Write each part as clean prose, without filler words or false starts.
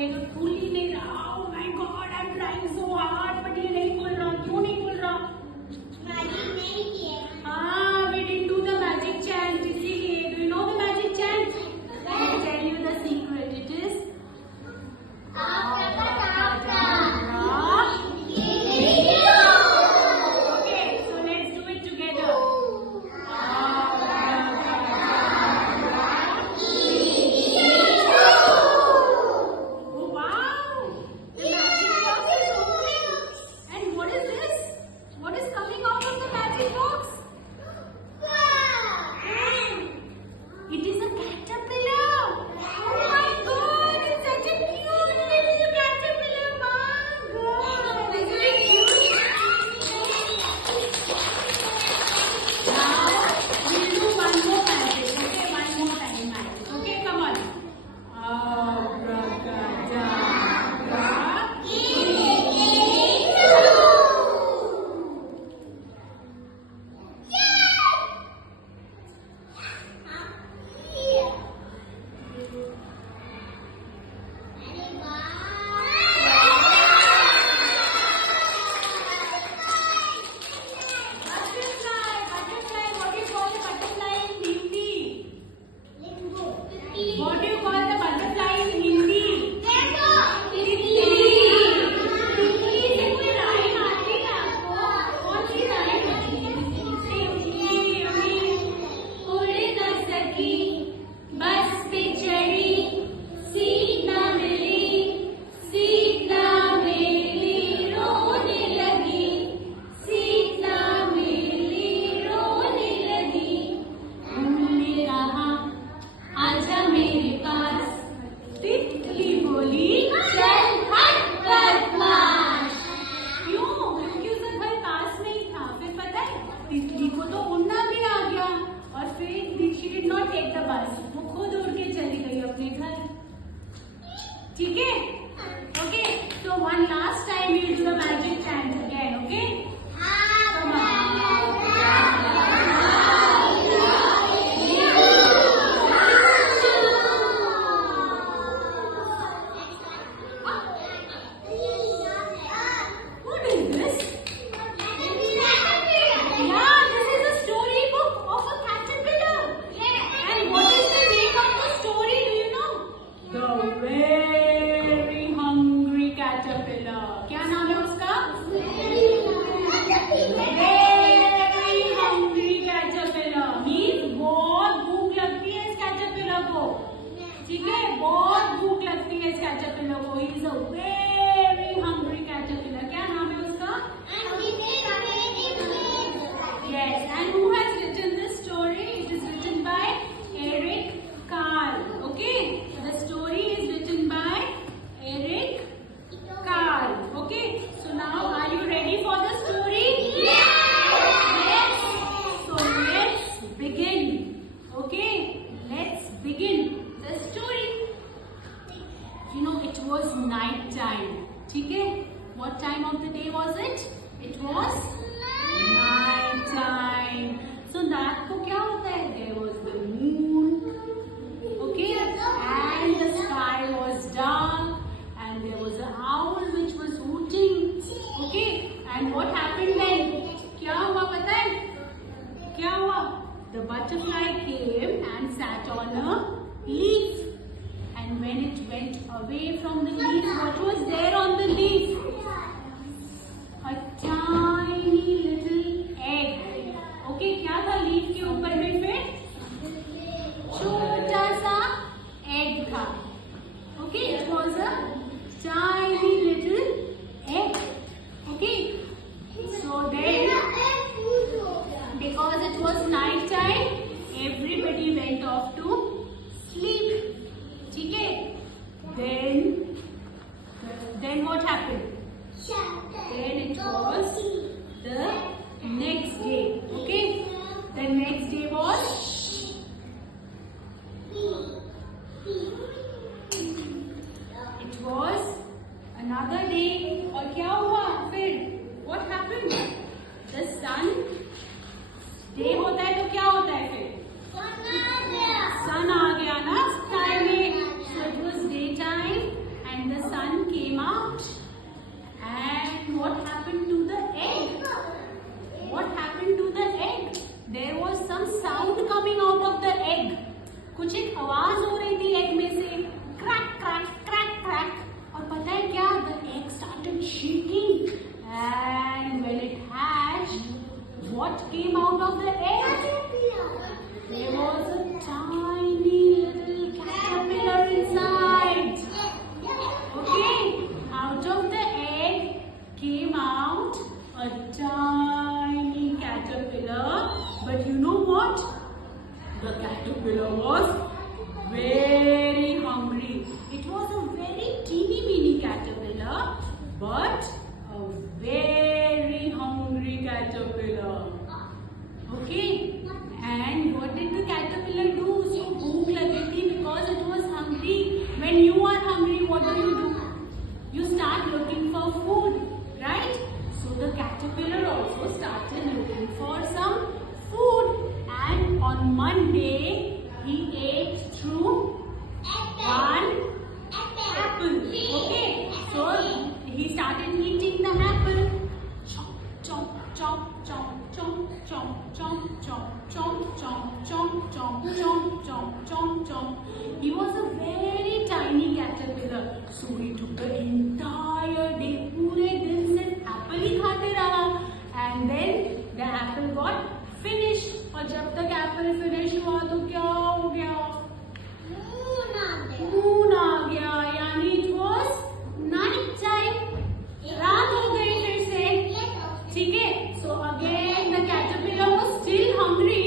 नहीं तो खुल ही नहीं रहा। Oh my God, I'm trying so hard, but ये नहीं खुल रहा। क्यों नहीं खुल रहा? मैजिक नहीं किया। हाँ, we didn't do the magic chant, इसीलिए। Do you know the magic chant? Let me tell you the secret. It is ठीक है? Okay. So one last time we'll do the magic chant again. Okay? Come on. What is this? Yeah, this is a storybook of a caterpillar. And what is the name of the story? Do you know? The Very Hungry Caterpillar. क्या नाम है उसका? Very Hungry Caterpillar. Means बहुत भूख लगती है इस caterpillar को. ठीक है? बहुत भूख लगती है इस caterpillar को. He is a very hungry caterpillar. क्या नाम है उसका? Yes. And who has written this story? It is written by Eric Carle. Okay? The story is written by Eric Carle. Okay? So now, are you ready for the story? Yes. So let's begin. Okay? Let's begin the story. You know, it was night time. ठीक है? What time of the day was it? It was night time. So रात को क्या होता है? There was the moon. Okay? And the sky was dark. And there was an owl which was hooting. Okay? And what happened then? क्या हुआ पता है? क्या हुआ? The butterfly came and sat on a leaf. And when it went away from the leaf, what was there on the leaf? A tiny little egg. Okay? क्या था leaf के ऊपर में फिर? छोटा सा egg था. Okay? It was a tiny little egg. Okay? So then, because it was night time, everybody went off to sleep. ठीक है? Then what happened? Then it was the next day. Okay? The next day was it was another day. और क्या हुआ फिर? What happened? The sun. Day होता है तो क्या होता है फिर? Sun आ गया ना sky में. So it was daytime and the started eating the apple. Chomp, chomp, chomp, chomp, chomp, chomp, chomp, chomp, chomp, chomp, chomp, chomp, chomp, chomp, chomp, chomp. He was a very tiny caterpillar, so he took the entire day. पूरे दिन सिर्फ apple ही खाते रहा. And then the apple got finished. और जब तक apple finish हुआ तो क्या हो गया? Moon आ गया. यानी it was night time. रात हो गई फिर से. ठीक है? So again the caterpillar was still hungry,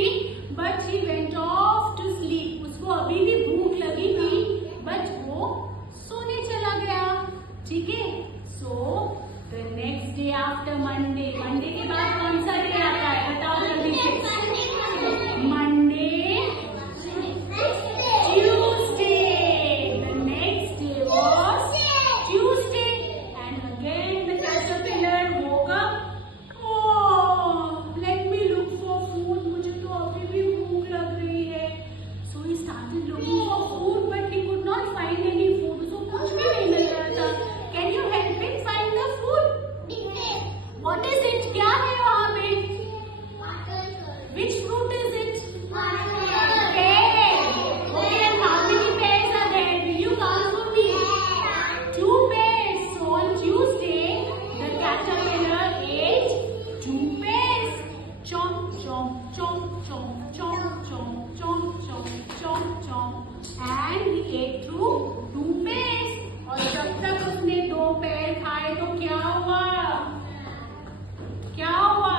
but he went off to sleep. उसको अभी भी भूख लगी थी, but वो सोने चला गया. ठीक है? So the next day after Monday के बाद कौन सा डे आता है? बताओ जल्दी से. Monday, Tuesday. The next day was Tuesday, and again the caterpillar woke up. Oh, let me look for food. मुझे तो अभी भी भूख लग रही है. So he started looking for food, but he could not find any food. So कुछ भी नहीं मिल रहा था. Can you help him find the food? What is it? क्या है वहाँ पे? Which fruit is it? Pear. Okay, and how many pears are there? Will you count for me? 2 pears. So on Tuesday, the caterpillar ate 2 pears. Chomp, chomp, chomp, chomp, chomp, chomp, chomp, chomp, chomp, chomp. And he ate through 2 pears. और जब तक उसने 2 पेड़ खाए तो क्या हुआ? क्या हुआ?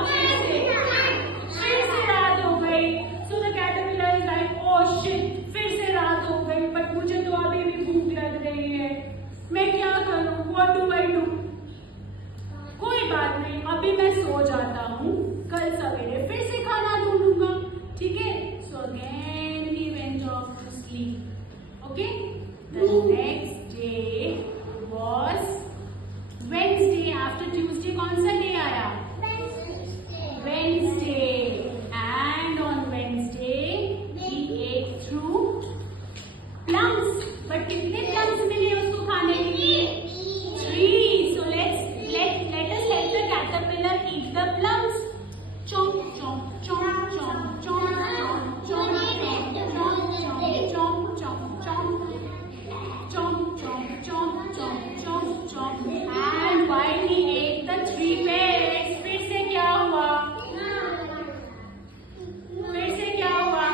फिर से रात हो गई. So the caterpillar is like, oh shit, फिर से रात हो गई, but मुझे तो अभी भी भूख लग रही है. मैं क्या करूं? What do I do? कोई बात नहीं, अभी मैं सो जाता हूँ. कल सवेरे फिर से खाना ढूंढूंगा. ठीक है? So again he went off to sleep. Okay? The next day was Wednesday. After Tuesday कौन सा डे आया? Wednesday. And on Wednesday he ate through plums. But कितने plums मिले उसको खाने के लिए? 3. So let us let the caterpillar eat the plums. Chomp, chomp, chomp, chomp, chomp, chomp, chomp, chomp, chomp, chomp, chomp, chomp. Chomp, chomp, chomp, chomp, chomp, chomp. And while he ate the 3 pears, फिर से क्या हुआ? फिर से क्या हुआ?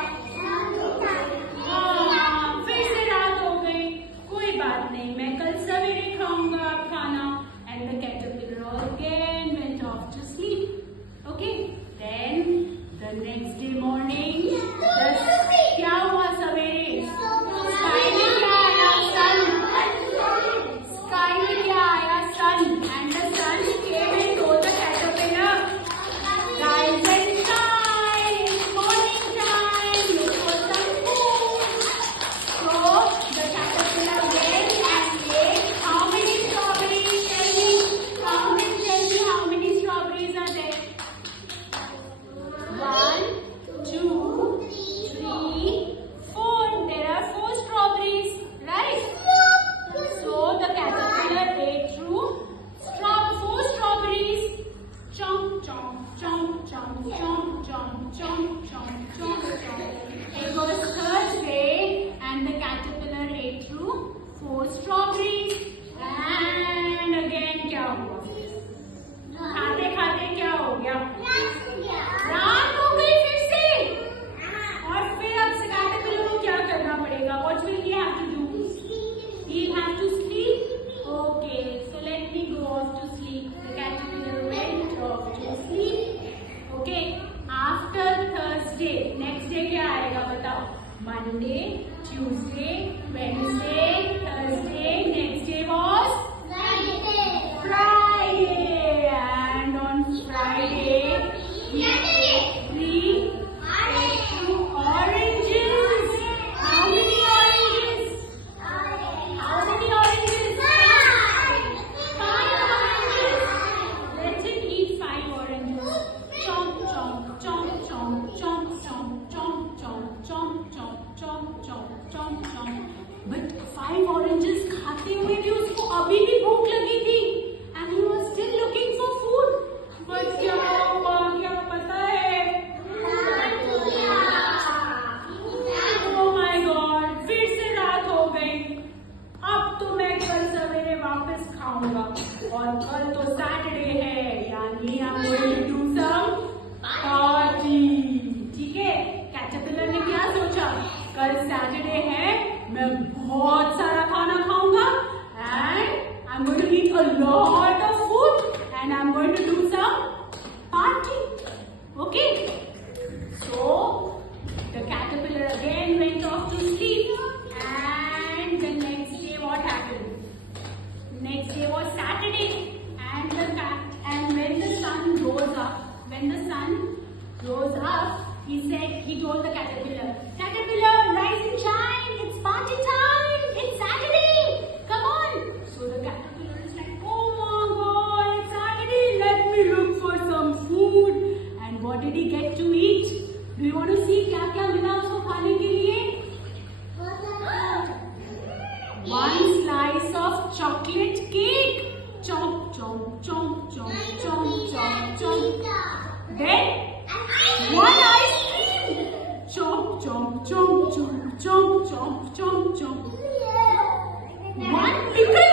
हाँ, फिर से रात हो गई. कोई बात नहीं, मैं कल सवेरे खाऊंगा आप खाना. And the caterpillar again went off to sleep. Okay? Then the next day morning, क्या हुआ सवेरे? Sky में क्या आया? Sun. Sky में क्या आया? Sun. And the sun came and told the caterpillar, rise and shine. It's morning time. Look for some food. So the caterpillar went and ate how many strawberries? Tell me how many strawberries are there? 1, 2, 3, 4. There are 4 strawberries, right? So the caterpillar ate through 4 strawberries. Chomp, chomp, chomp, chomp, chomp, chomp, chomp, chomp, chomp, chomp. It was Thursday and the caterpillar ate through 4 strawberries. And again क्या हुआ? खाते खाते क्या हो गया? रात हो गई फिर से. और फिर अब caterpillar को क्या करना पड़ेगा? What will he have to do? He'll have to sleep. Okay, so let me go off to sleep. The caterpillar went off to sleep. Okay, after Thursday, next day क्या आएगा बताओ? Monday, Tuesday, Wednesday, Thursday. Next day was Friday. And on Friday, we ate 3 oranges. How many oranges? How many oranges? 5 oranges. Let him eat 5 oranges. Chomp, chomp, chomp, chomp, chomp, chomp, chomp, chomp, chomp, chomp, chomp, chomp, chomp, chomp. वापस खाऊंगा। और कल तो Saturday है, यानी I'm going to do some party। ठीक है, caterpillar ने क्या सोचा, कल सैटरडे है, मैं बहुत सारा खाना खाऊंगा and I'm going to eat a lot of food and I'm going to do some party। Okay, so the caterpillar again went off to sleep and the next day what happened? Next day was Saturday and when the sun rose up, he told the caterpillar, rise and shine, it's party time, it's Saturday, come on. So the caterpillar is like, oh my god, it's Saturday, let me look for some food. And what did he get to eat? Do you want to see क्या क्या मिला उसको खाने के लिए? One slice of chocolate cake. Chomp, chomp, chomp, chomp, chomp, chomp, chomp. Then one ice cream. Chomp, chomp, chomp, chomp, chomp, chomp, chomp, chomp. One pickle.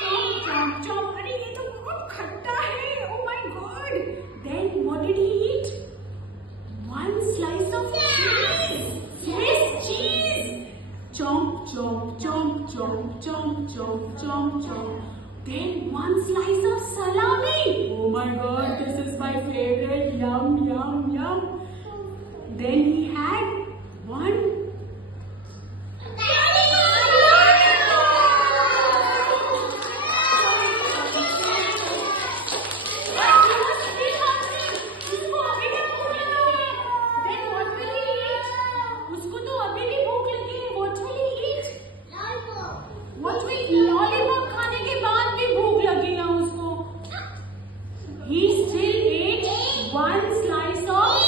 Chomp, chomp, chomp. अरे ये तो बहुत खट्टा है. Oh my god. Then what did he eat? One slice of cheese. Swiss cheese. Chomp, chomp, chomp, chomp, chomp, chomp, chomp, chomp. Then one slice of salami. Oh my god, this is my favorite. Yum, yum, yum. Then he had one. He still ate one slice of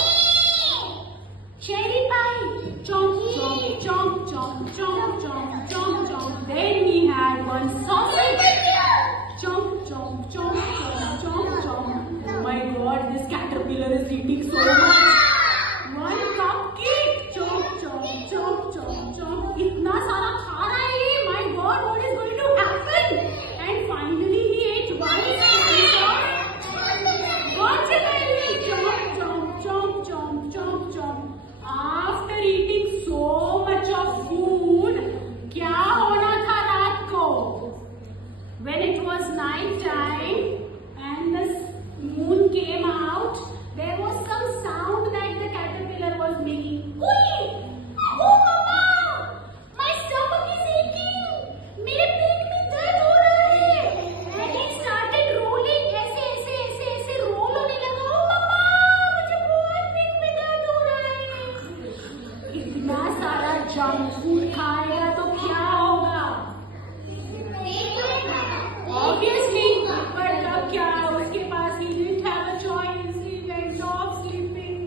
cherry pie. Chomp, chomp, chomp, chomp, chomp, chomp, chomp, chomp. Then he had one sausage. Chomp, chomp, chomp, chomp, chomp, chomp. Oh my god, this caterpillar is eating so much. One cupcake. Chomp, chomp, chomp, chomp, chomp. इतना सारा खा रहा है ये. My god, what is going to happen? And finally he ate one slice of chomp, chomp, chomp, chomp. After eating so much of food, क्या होना था रात को? When it was night time and the moon came out, there was some sound that the caterpillar was making. Oh mama, my stomach is aching. मेरे पेट में दर्द हो रहा है. And he started rolling. ऐसे roll होने लगा. Oh mama, मुझे बहुत पेट में दर्द हो रहा है. इतना सारा जंक फूड खाएगा तो क्या होगा? Obviously, but तब क्या? उसके पास he didn't have a choice. He went off sleeping.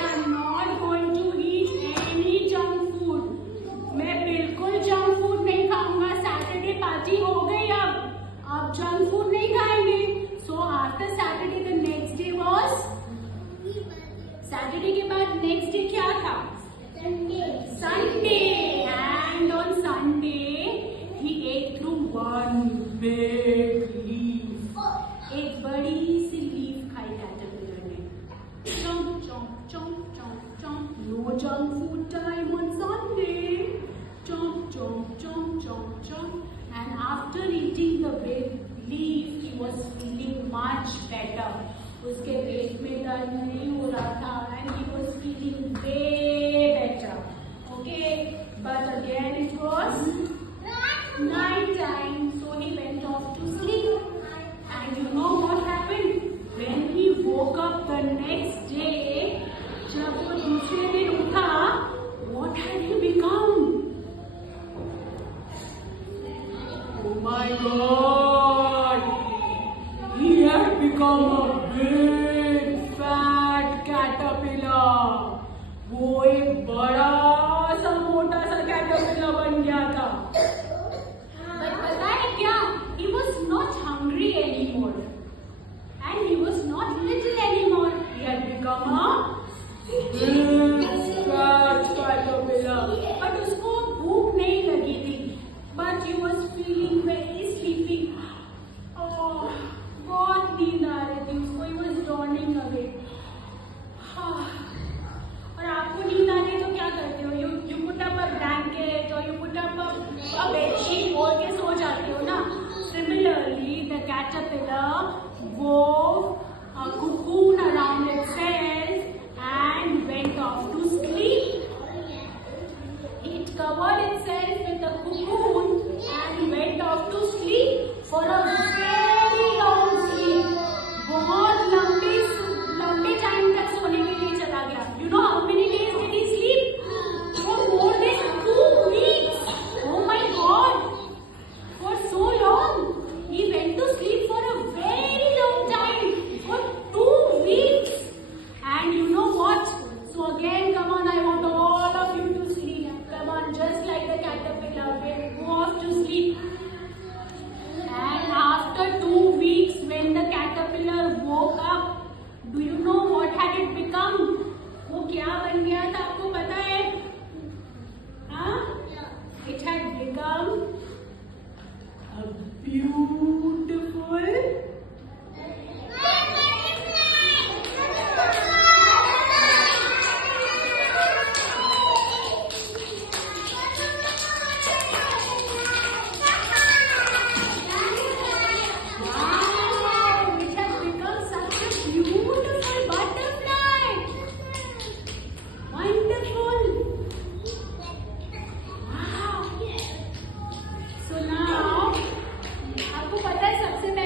I'm not going to eat any junk food. मैं बिल्कुल जंक फूड नहीं खाऊंगा. सैटरडे पार्टी हो गई अब जंक फूड नहीं खाएंगे. So after Saturday, the next day was Saturday के बाद नेक्स्ट डे क्या था? Sunday. And on Sunday he ate through one big leaf. एक बड़ी सी लीफ खाई कैटरपिलर ने. Chomp, chomp, chomp, chomp, chomp. No junk food time on Sunday. Chomp, chomp, chomp, chomp, chomp. And after eating the big leaf, he was feeling much better. उसके पेट में दर्द नहीं हो रहा था and he was feeling way better. Okay, but again it was night time.